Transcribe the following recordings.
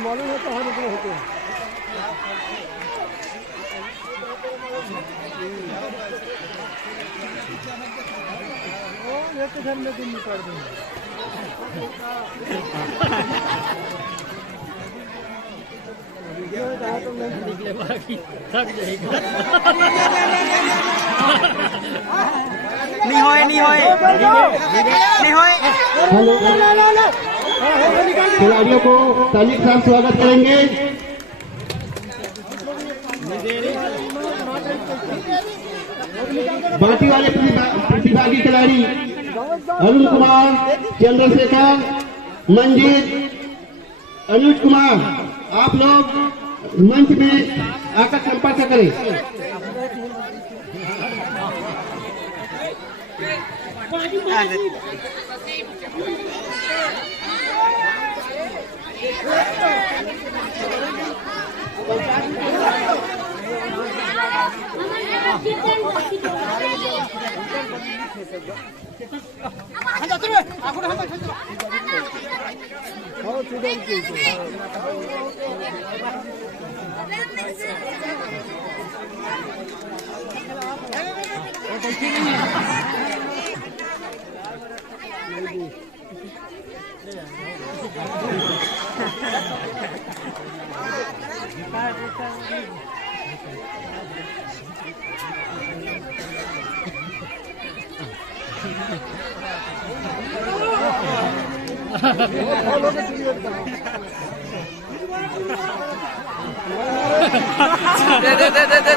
मालूम होता है होते हैं एक घर में दिन निकाल देंगे नहीं होए खिलाड़ियों को ताली के साथ स्वागत करेंगे। बाकी वाले प्रतिभागी खिलाड़ी अरुण कुमार, चंद्रशेखर, मंजीत, अनुज कुमार, आप लोग मंच में आकर संपर्क करें।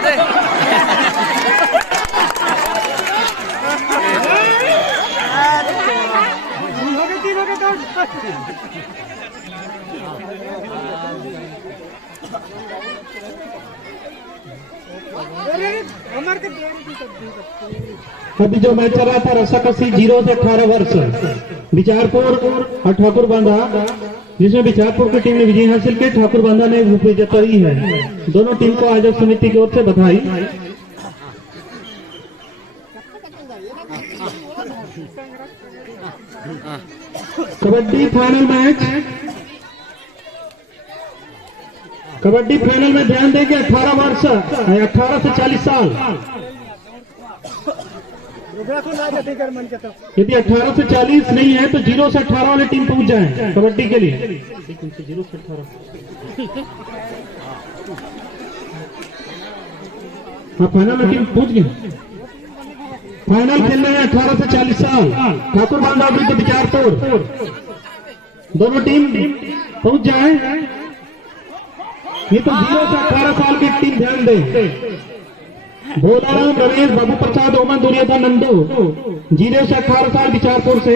दे अभी जो मैच चल रहा था रस्साकसी 0 से 18 वर्ष बिचारपुर और ठाकुर बांधा, जिसमें बिचारपुर की टीम ने विजय हासिल की, ठाकुर बांधा ने विजय जताई है। दोनों टीम को आयोजक समिति की ओर से बधाई। कबड्डी फाइनल में ध्यान देंगे 18 वर्ष 18 से 40 साल। यदि 18 से 40 नहीं है तो 0 से 18 वाली टीम पहुंच जाए कबड्डी के लिए। 0 से 18 हाँ फाइनल में टीम पहुंच गई। फाइनल खेल रहे हैं 18 से 40 साल ठाकुर बांधा विरुद्ध बिचारपुर। दोनों टीम पहुंच जाए, ये तो 0 से 18 साल की टीम ध्यान दे। भोलाराम, रमेश, बाबू प्रसाद, ओमन, दुर्योधन, नंदू 0 से 18 साल बिचारपुर से।